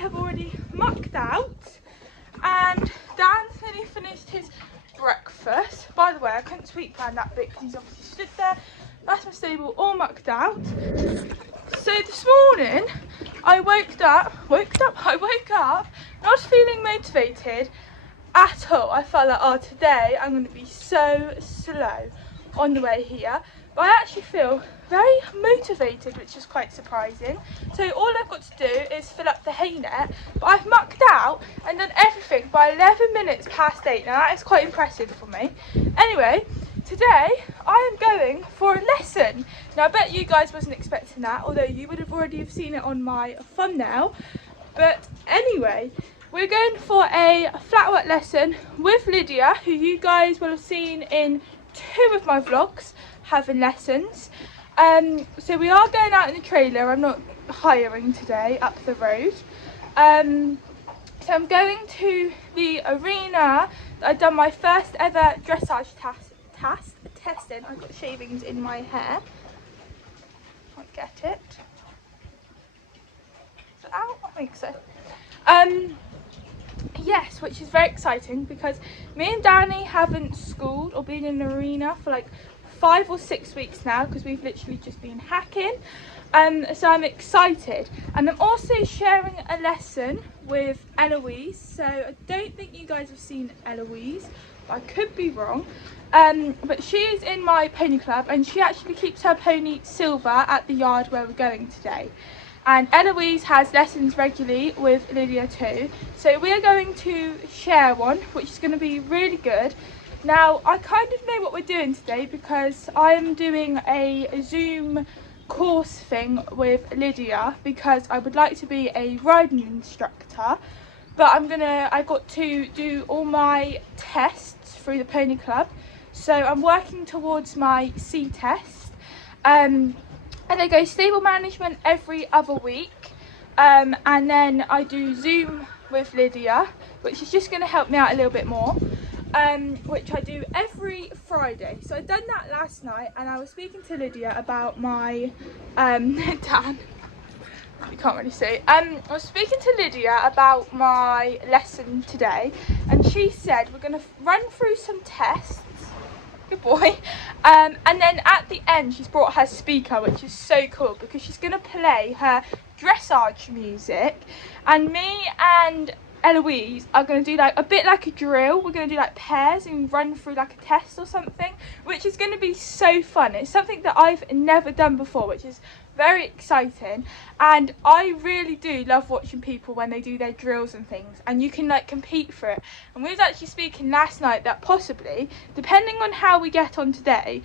have already mucked out, and Dan's nearly finished his breakfast. By the way, I couldn't sweep plan that bit because he's obviously stood there. That's my stable all mucked out. So this morning I woke up not feeling motivated at all. I felt like, oh, today I'm going to be so slow on the way here, but I actually feel very motivated, which is quite surprising. So all I've got to do is fill up the hay net, but I've mucked out and done everything by 11 minutes past 8. Now that is quite impressive for me. Anyway, today I am going for a lesson. Now I bet you guys wasn't expecting that, although you would have already have seen it on my thumbnail. But anyway, we're going for a flatwork lesson with Lydia, who you guys will have seen in 2 of my vlogs having lessons. So we are going out in the trailer. I'm not hiring today, up the road. So I'm going to the arena that I've done my first ever dressage testing. I've got shavings in my hair. Can't get it. Is it out? I think so. Yes, which is very exciting because me and Danny haven't schooled or been in the arena for like 5 or 6 weeks now, because we've literally just been hacking. So I'm excited, and I'm also sharing a lesson with Eloise. So I don't think you guys have seen Eloise, but I could be wrong. But she is in my pony club, and she actually keeps her pony Silver at the yard where we're going today. And Eloise has lessons regularly with Lydia too. So we're going to share one, which is going to be really good. Now, I kind of know what we're doing today because I am doing a Zoom course thing with Lydia because I would like to be a riding instructor. But I got to do all my tests through the pony club. So I'm working towards my C test. And I go stable management every other week. And then I do Zoom with Lydia, which is just going to help me out a little bit more. Which I do every Friday. So I'd done that last night, and I was speaking to Lydia about my Dan, you can't really see. I was speaking to Lydia about my lesson today, and she said we're going to run through some tests. Good boy. And then at the end she's brought her speaker, which is so cool because she's going to play her dressage music, and me and Eloise are going to do like a bit like a drill. We're going to do like pairs and run through like a test or something, which is going to be so fun. It's something that I've never done before, which is very exciting, and I really do love watching people when they do their drills and things, and you can like compete for it. And we was actually speaking last night that possibly, depending on how we get on today,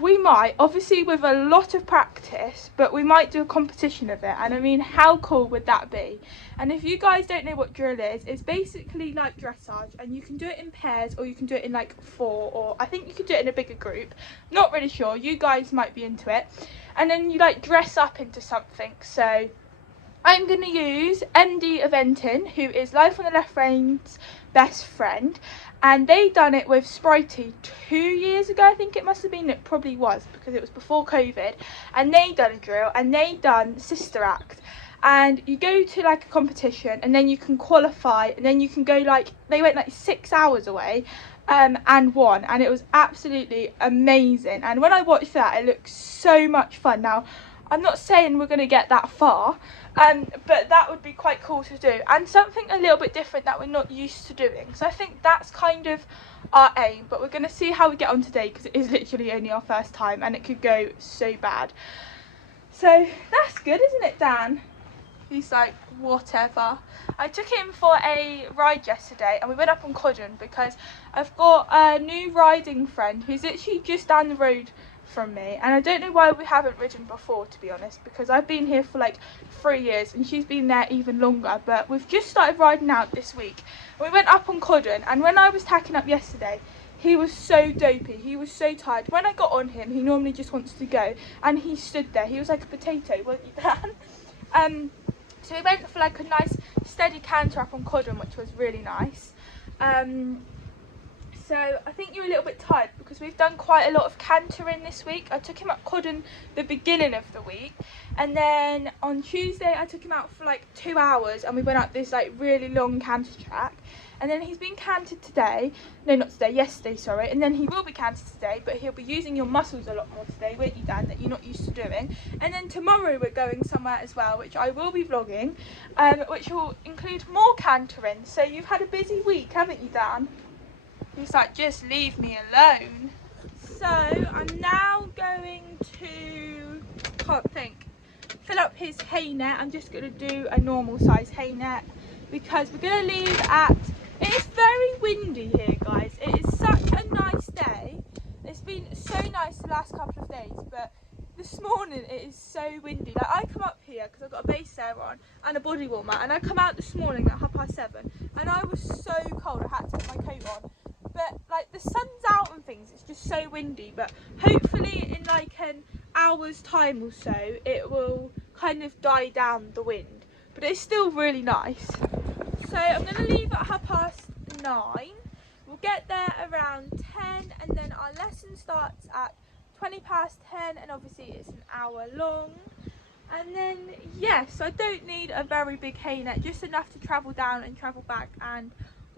we might, obviously with a lot of practice, but we might do a competition of it. And I mean, how cool would that be? And if you guys don't know what drill is, it's basically like dressage, and you can do it in pairs or you can do it in like 4, or I think you could do it in a bigger group. Not really sure, you guys might be into it. And then you like dress up into something. So I'm going to use MD Eventing, who is Life on the Left Reign's best friend. And they done it with Spritey 2 years ago, I think it must have been. It probably was, because it was before COVID. And they done a drill, and they done Sister Act. And you go to like a competition, and then you can qualify, and then you can go like, they went like 6 hours away and won. And it was absolutely amazing. And when I watched that, it looked so much fun. Now, I'm not saying we're going to get that far, but that would be quite cool to do, and something a little bit different that we're not used to doing. So I think that's kind of our aim, but we're going to see how we get on today because it is literally only our first time and it could go so bad. So that's good, isn't it, Dan? He's like, whatever. I took him for a ride yesterday, and we went up on Codden because I've got a new riding friend who's literally just down the road from me, and I don't know why we haven't ridden before, to be honest, because I've been here for like 3 years and she's been there even longer. But we've just started riding out this week. We went up on Codden, and when I was tacking up yesterday, he was so dopey, he was so tired. When I got on him, he normally just wants to go, and he stood there, he was like a potato, weren't you, Dan? So we went for like a nice steady canter up on Codden, which was really nice. So I think you're a little bit tired because we've done quite a lot of cantering this week. I took him up Codden the beginning of the week, and then on Tuesday I took him out for like 2 hours and we went up this like really long canter track. And then he's been cantered today, no not today, yesterday sorry, and then he will be cantered today, but he'll be using your muscles a lot more today, won't you Dan, that you're not used to doing. And then tomorrow we're going somewhere as well, which I will be vlogging, which will include more cantering. So you've had a busy week, haven't you Dan? He's like, just leave me alone. So I'm now going to, can't think, fill up his hay net. I'm just going to do a normal size hay net because we're going to leave at, it is very windy here guys. It is such a nice day. It's been so nice the last couple of days, but this morning it is so windy. Like I come up here because I've got a base layer on and a body warmer, and I come out this morning at 7:30 and I was so cold I had to put my coat on. But like the sun's out and things, it's just so windy, but hopefully in like an hour's time or so it will kind of die down the wind, but it's still really nice. So I'm going to leave at 9:30. We'll get there around 10 and then our lesson starts at 10:20, and obviously it's an hour long. And then yes, I don't need a very big hay net, just enough to travel down and travel back, and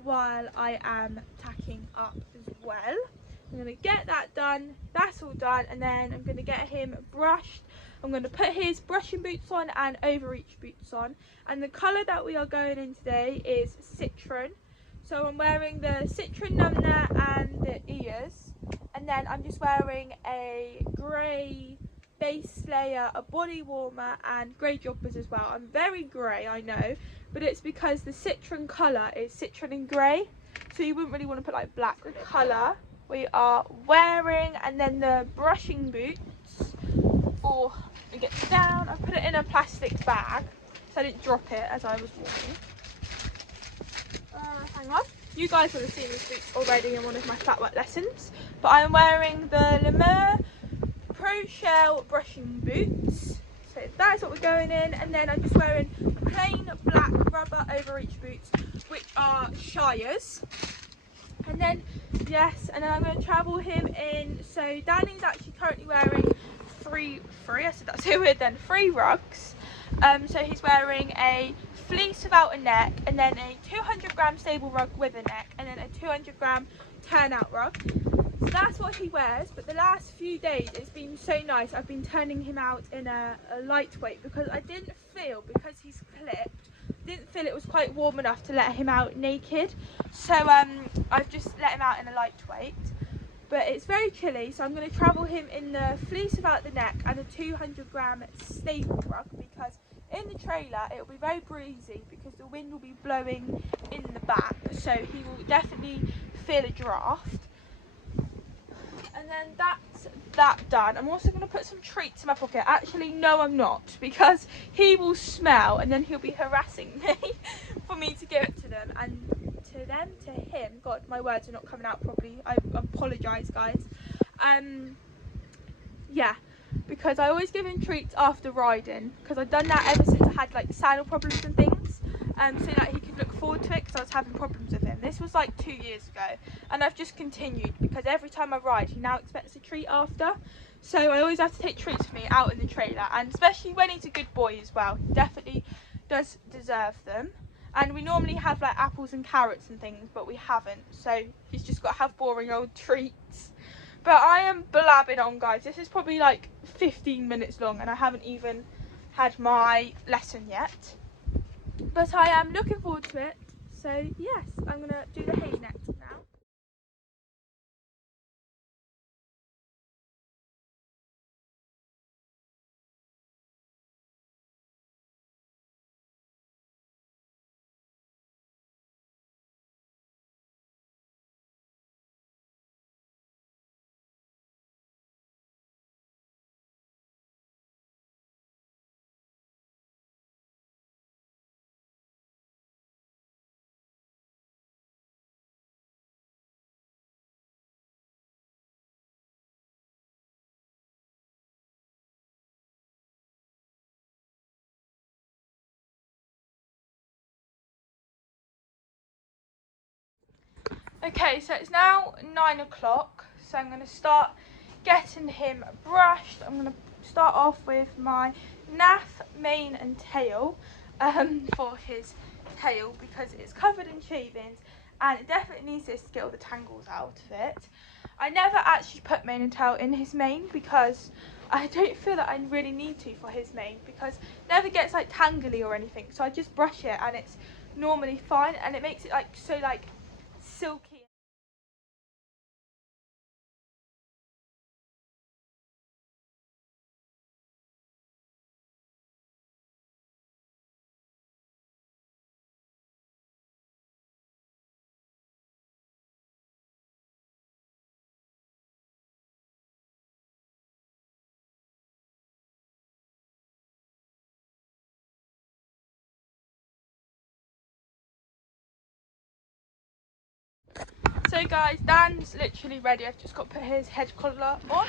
while I am tacking up as well. I'm going to get that done, that's all done, and then I'm going to get him brushed. I'm going to put his brushing boots on and overreach boots on, and the colour that we are going in today is citron. So I'm wearing the citron numner and the ears, and then I'm just wearing a grey base layer, a body warmer and grey joggers as well. I'm very grey, I know, but it's because the citron colour is citron and grey, so you wouldn't really want to put like black. The colour we are wearing, and then the brushing boots, or we get down, I put it in a plastic bag so I didn't drop it as I was walking. Hang on, you guys would have seen these boots already in one of my flat work lessons, but I'm wearing the Lemur Pro Shell brushing boots. So that's what we're going in, and then I'm just wearing plain black rubber overreach boots, which are Shire's. And then yes, and then I'm going to travel him in. So Danny's actually currently wearing three, I said that's so weird then, 3 rugs. So he's wearing a fleece without a neck, and then a 200-gram stable rug with a neck, and then a 200-gram turnout rug. So that's what he wears, but the last few days it's been so nice. I've been turning him out in a lightweight because I didn't feel, because he's clipped, didn't feel it was quite warm enough to let him out naked. So I've just let him out in a lightweight. But it's very chilly, so I'm going to travel him in the fleece without the neck and a 200-gram stable rug, because in the trailer it will be very breezy because the wind will be blowing in the back, so he will definitely feel a draft. And then that's that done. I'm also going to put some treats in my pocket. Actually no, I'm not, because he will smell and then he'll be harassing me for me to give it to them, and to him, god, my words are not coming out properly, I apologise guys. Yeah, because I always give him treats after riding, because I've done that ever since I had like saddle problems and things, so that he could look forward to it, because I was having problems with him. This was like 2 years ago, and I've just continued because every time I ride he now expects a treat after, so I always have to take treats with me out in the trailer, and especially when he's a good boy as well, he definitely does deserve them. And we normally have like apples and carrots and things, but we haven't, so he's just got to have boring old treats. But I am blabbing on guys, this is probably like 15 minutes long and I haven't even had my lesson yet, but I am looking forward to it. So yes, I'm gonna do the hay net now. Okay, so it's now 9 o'clock, so I'm going to start getting him brushed. I'm going to start off with my naff, mane and tail for his tail because it's covered in shavings and it definitely needs to get all the tangles out of it. I never actually put mane and tail in his mane because I don't feel that I really need to for his mane because it never gets like tangly or anything, so I just brush it and it's normally fine and it makes it like so like silky. So guys, Dan's literally ready. I've just got to put his head collar on.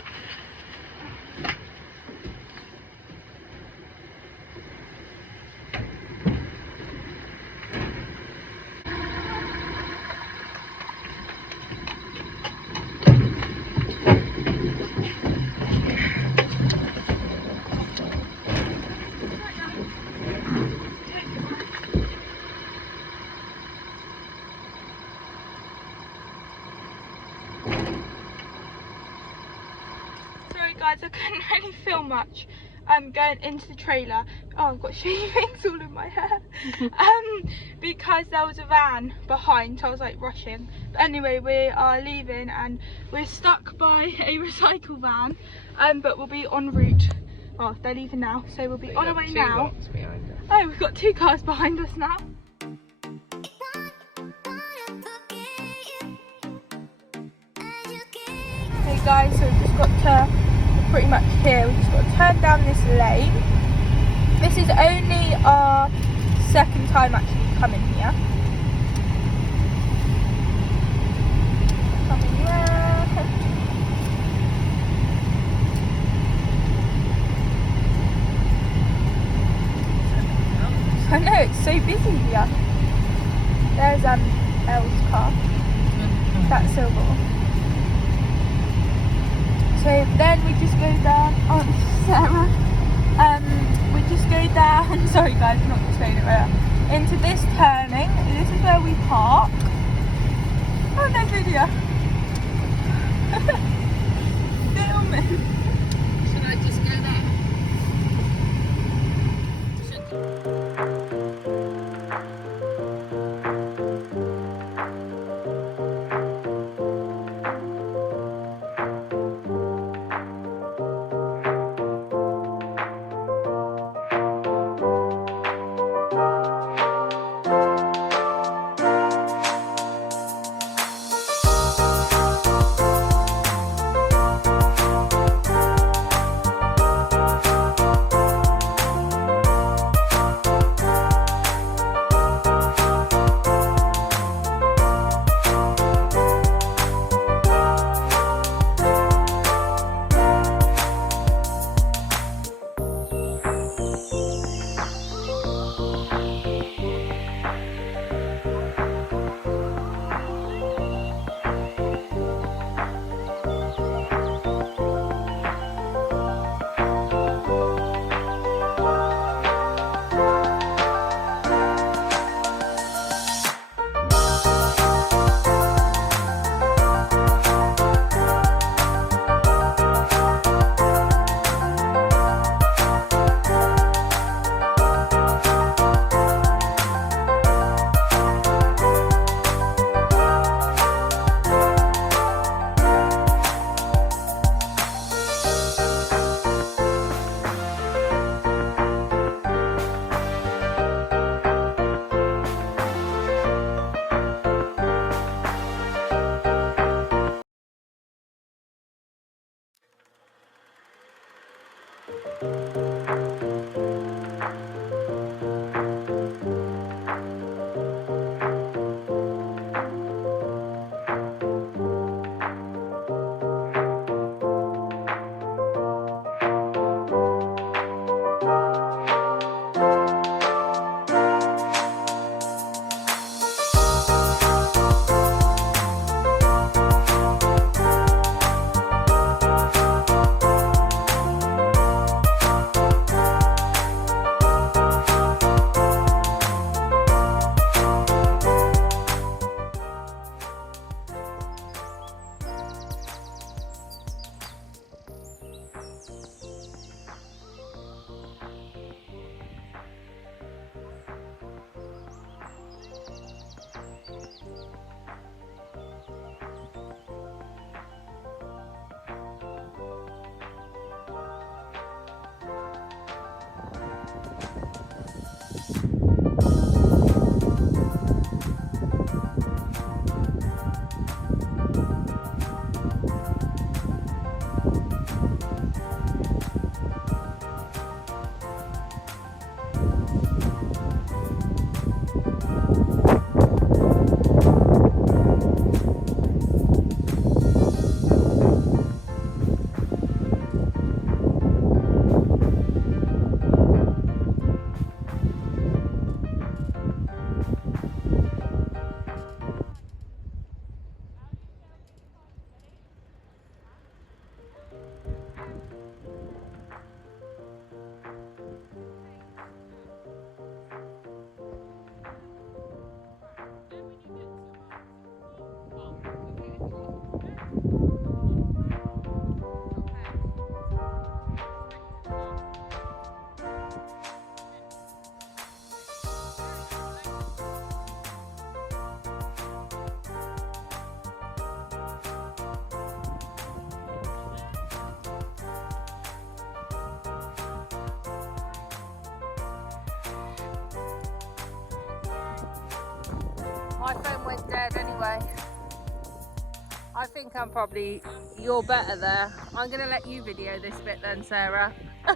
Sorry guys, I couldn't really film much going into the trailer. Oh, I've got shavings all in my hair. Because there was a van behind, so I was like rushing. But anyway, we are leaving and we're stuck by a recycle van, but we'll be en route. Oh, they're leaving now, so we'll be on our way now. Oh, we've got 2 cars behind us now. Hey guys, so we've just got to, we're pretty much here, we've just got to turn down this lane. This is only our second time actually coming here. Coming here. I know, it's so busy here. There's Elle's car. That's silver. So then we just go down, oh Sarah, we just go down, sorry guys, I'm not explaining it right now, into this turning. This is where we park. Oh, there's Lydia. Filming. Should I just go there? My phone went dead anyway. I think you're better there. I'm going to let you video this bit then, Sarah. I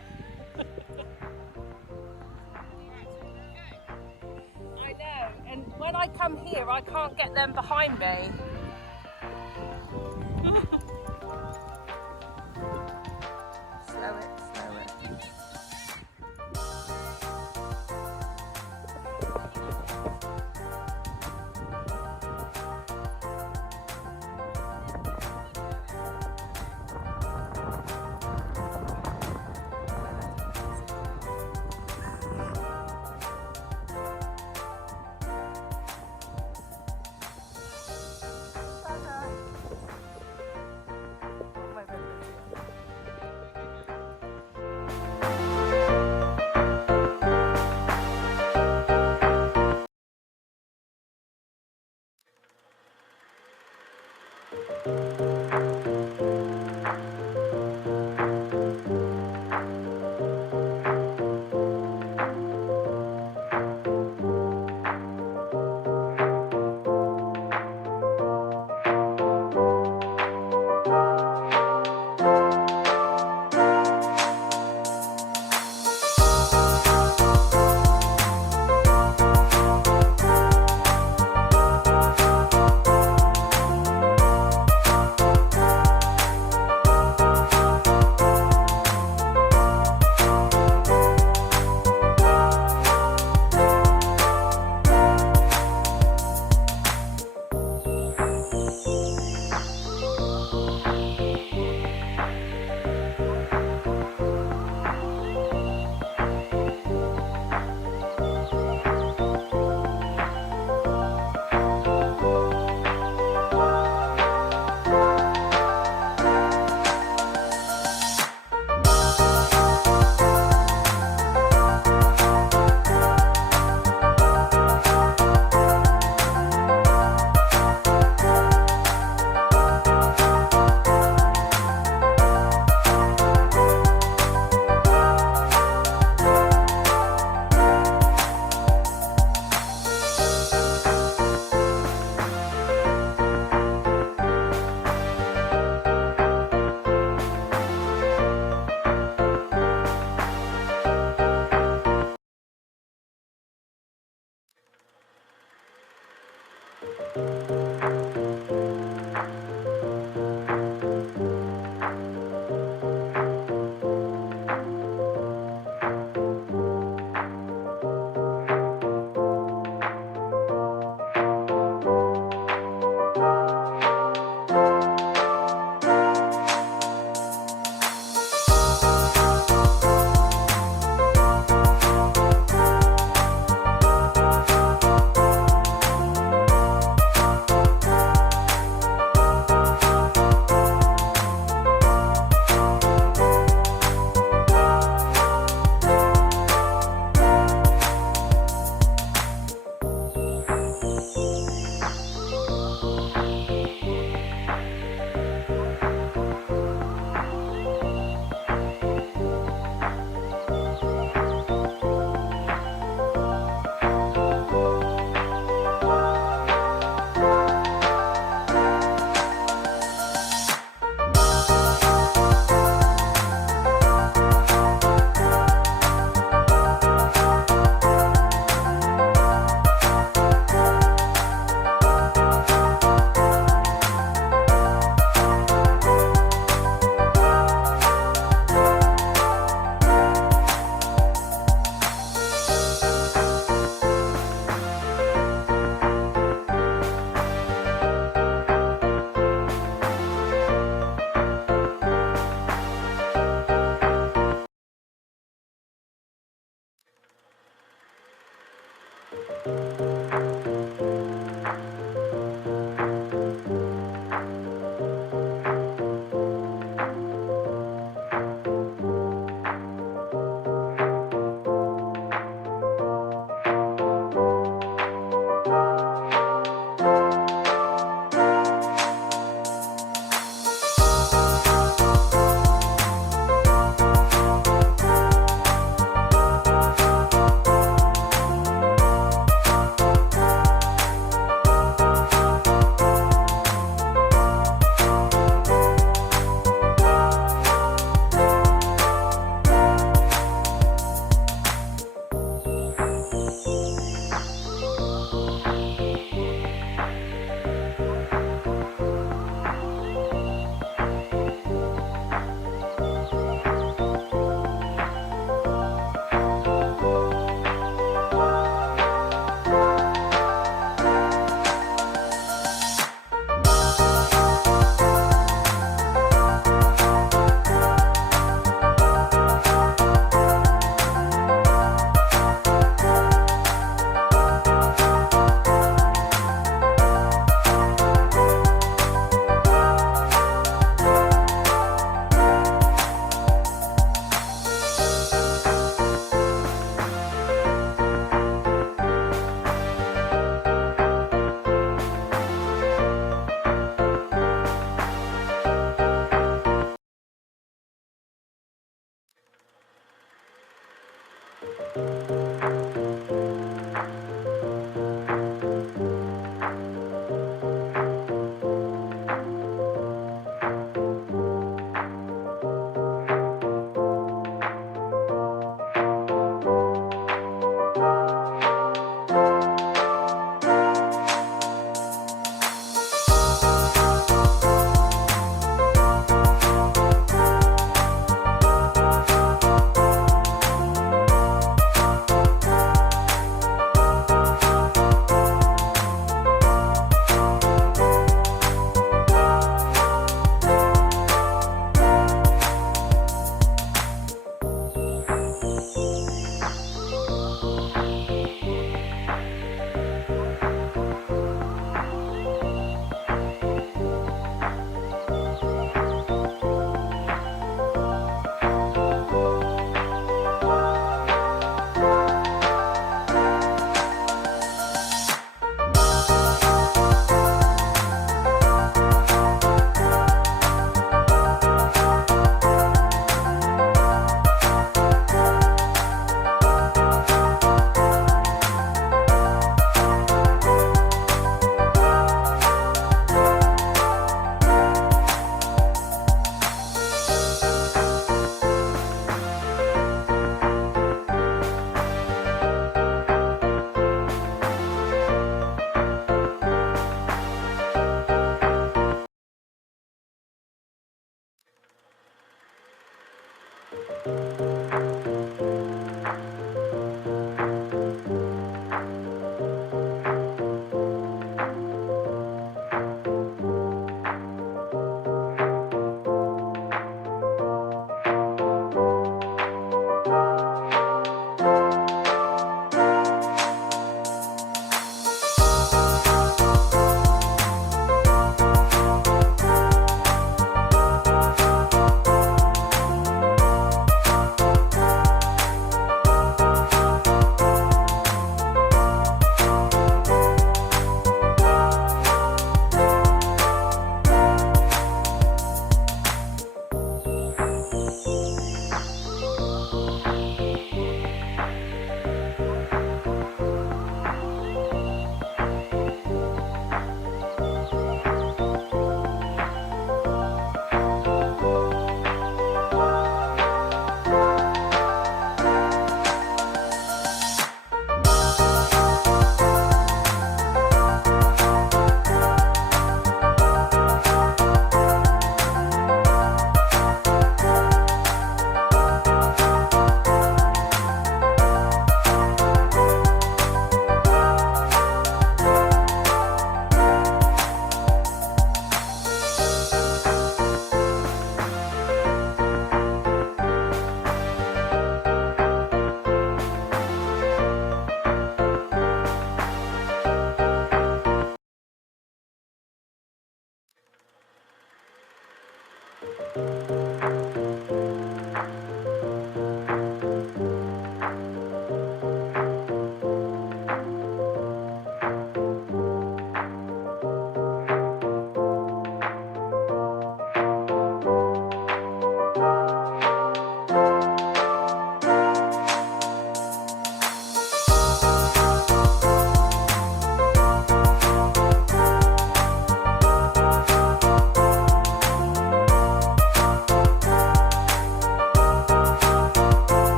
know, and when I come here, I can't get them behind me. Slow it, slow it.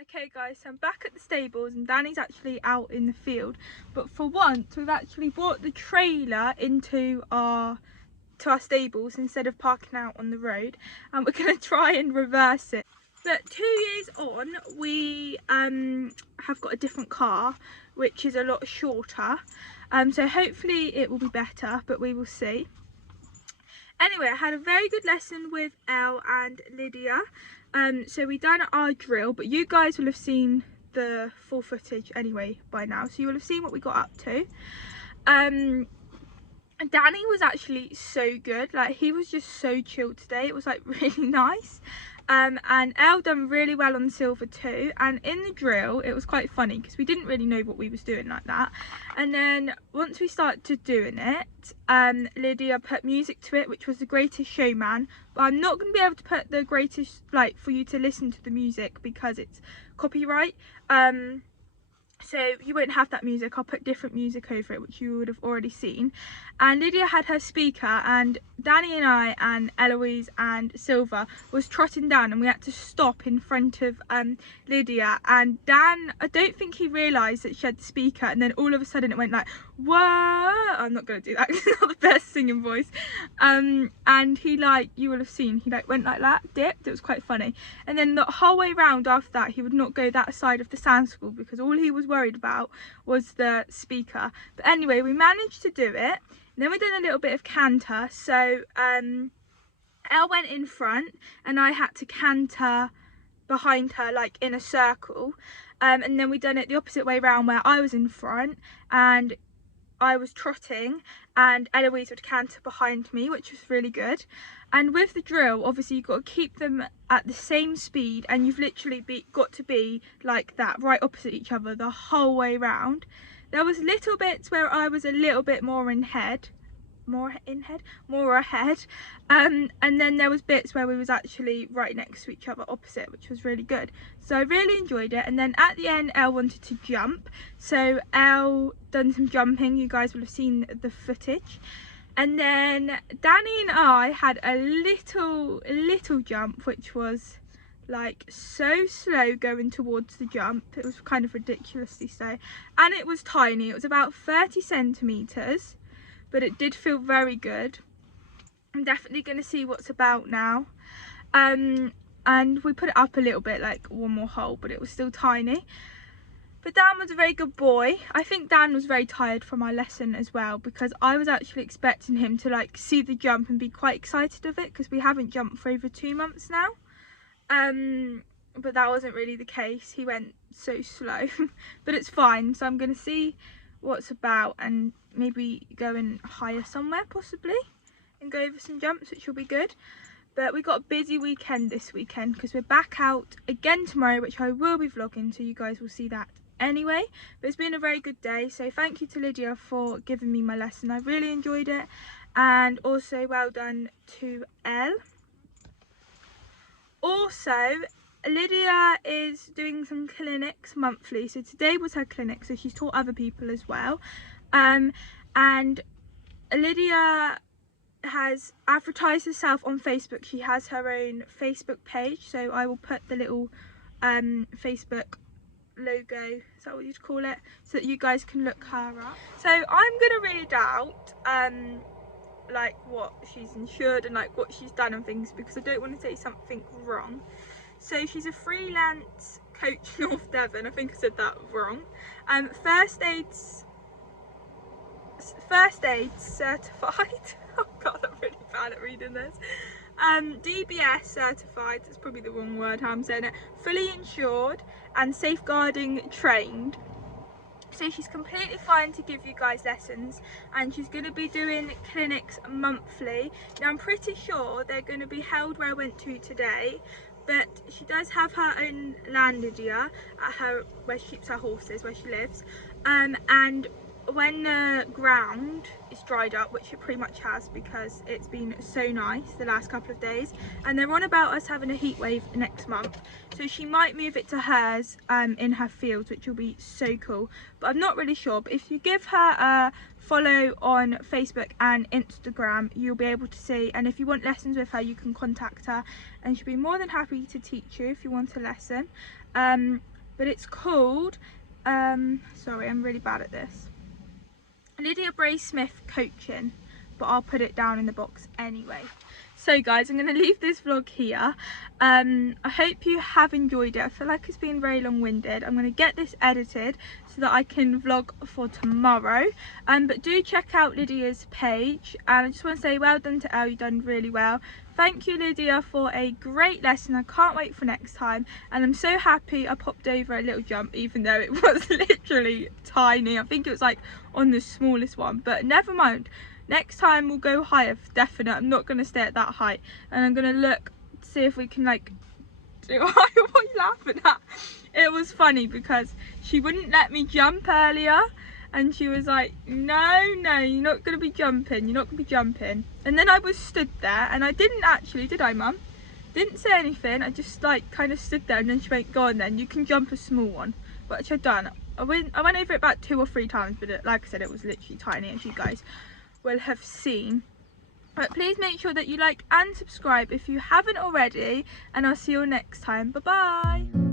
Okay guys, so I'm back at the stables and Danny's actually out in the field, but for once we've actually brought the trailer into our stables instead of parking out on the road, and we're going to try and reverse it. But 2 years on, we have got a different car which is a lot shorter, so hopefully it will be better, but we will see. Anyway, I had a very good lesson with Elle and Lydia. So we done our drill, but you guys will have seen the full footage anyway by now, so you will have seen what we got up to. And Danny was actually so good, like he was just so chilled today. It was like really nice. And Elle done really well on silver too, and in the drill it was quite funny because we didn't really know what we was doing like that, and then once we started doing it, Lydia put music to it, which was The Greatest Showman, but I'm not going to be able to put The Greatest, like, for you to listen to the music because it's copyright, so you won't have that music. I'll put different music over it which you would have already seen. And Lydia had her speaker, and Danny and I and Eloise and Silva was trotting down, and we had to stop in front of Lydia, and Dan, I don't think he realised that she had the speaker, and then all of a sudden it went like, whoa, I'm not going to do that because it's not the best singing voice, and he, like, you will have seen, he like went like that, dipped. It was quite funny. And then the whole way round after that he would not go that side of the sound school because all he was worried about was the speaker. But anyway, we managed to do it. And then we did a little bit of canter, so Elle went in front and I had to canter behind her, like in a circle, and then we done it the opposite way round where I was in front and I was trotting and Eloise would canter behind me, which was really good. And with the drill, obviously you've got to keep them at the same speed, and you've literally got to be like that, right opposite each other the whole way round. There was little bits where I was a little bit more ahead, and then there was bits where we was actually right next to each other opposite, which was really good. So I really enjoyed it. And then at the end Elle wanted to jump, so Elle done some jumping. You guys will have seen the footage. And then Danny and I had a little jump which was like so slow going towards the jump. It was kind of ridiculously slow, and it was tiny. It was about 30 centimeters, but it did feel very good. I'm definitely going to see what's about now, and we put it up a little bit, like one more hole, but it was still tiny. But Dan was a very good boy. I think Dan was very tired from our lesson as well, because I was actually expecting him to like see the jump and be quite excited of it, because we haven't jumped for over 2 months now. But that wasn't really the case. He went so slow. But it's fine, so I'm going to see what's about and maybe go and hire somewhere possibly and go over some jumps, which will be good. But we got a busy weekend this weekend because we're back out again tomorrow, which I will be vlogging, so you guys will see that anyway. But it's been a very good day, so thank you to Lydia for giving me my lesson. I really enjoyed it, and also well done to Elle. Also, Lydia is doing some clinics monthly, so today was her clinic, so she's taught other people as well. And Lydia has advertised herself on Facebook. She has her own Facebook page, so I will put the little Facebook logo, is that what you'd call it, so that you guys can look her up. So I'm gonna read out like what she's insured and like what she's done and things, because I don't want to say something wrong. So she's a freelance coach North Devon, I think I said that wrong. First aid certified. Oh god, I'm really bad at reading this. DBS certified, that's probably the wrong word how I'm saying it. Fully insured and safeguarding trained. So she's completely fine to give you guys lessons, and she's going to be doing clinics monthly. Now I'm pretty sure they're going to be held where I went to today, but she does have her own land, Lydia, at where she keeps her horses, where she lives, and when the ground is dried up, which it pretty much has because it's been so nice the last couple of days, and they're on about us having a heat wave next month, so she might move it to hers in her fields, which will be so cool, but I'm not really sure. But if you give her a follow on Facebook and Instagram, you'll be able to see, and if you want lessons with her, you can contact her and she'll be more than happy to teach you if you want a lesson. But it's called sorry, I'm really bad at this, Lydia Bray Smith Coaching, but I'll put it down in the box anyway. So guys, I'm going to leave this vlog here. I hope you have enjoyed it. I feel like it's been very long-winded. I'm going to get this edited so that I can vlog for tomorrow. But do check out Lydia's page, and I just want to say well done to Elle, you've done really well. Thank you, Lydia, for a great lesson. I can't wait for next time, and I'm so happy I popped over a little jump, even though it was literally tiny. I think it was like on the smallest one, but never mind. Next time we'll go higher for definite. I'm not going to stay at that height, and I'm going to look, see if we can like do higher. What are you laughing at? It was funny because she wouldn't let me jump earlier, and she was like, no, you're not going to be jumping, you're not going to be jumping. And then I was stood there, and I didn't actually, did I, Mum? Didn't say anything. I just like kind of stood there, and then she went, go on then, you can jump a small one, which I'd done. I went over it about 2 or 3 times, but like I said, it was literally tiny, as you guys will have seen. But please make sure that you like and subscribe if you haven't already, and I'll see you all next time. Bye bye.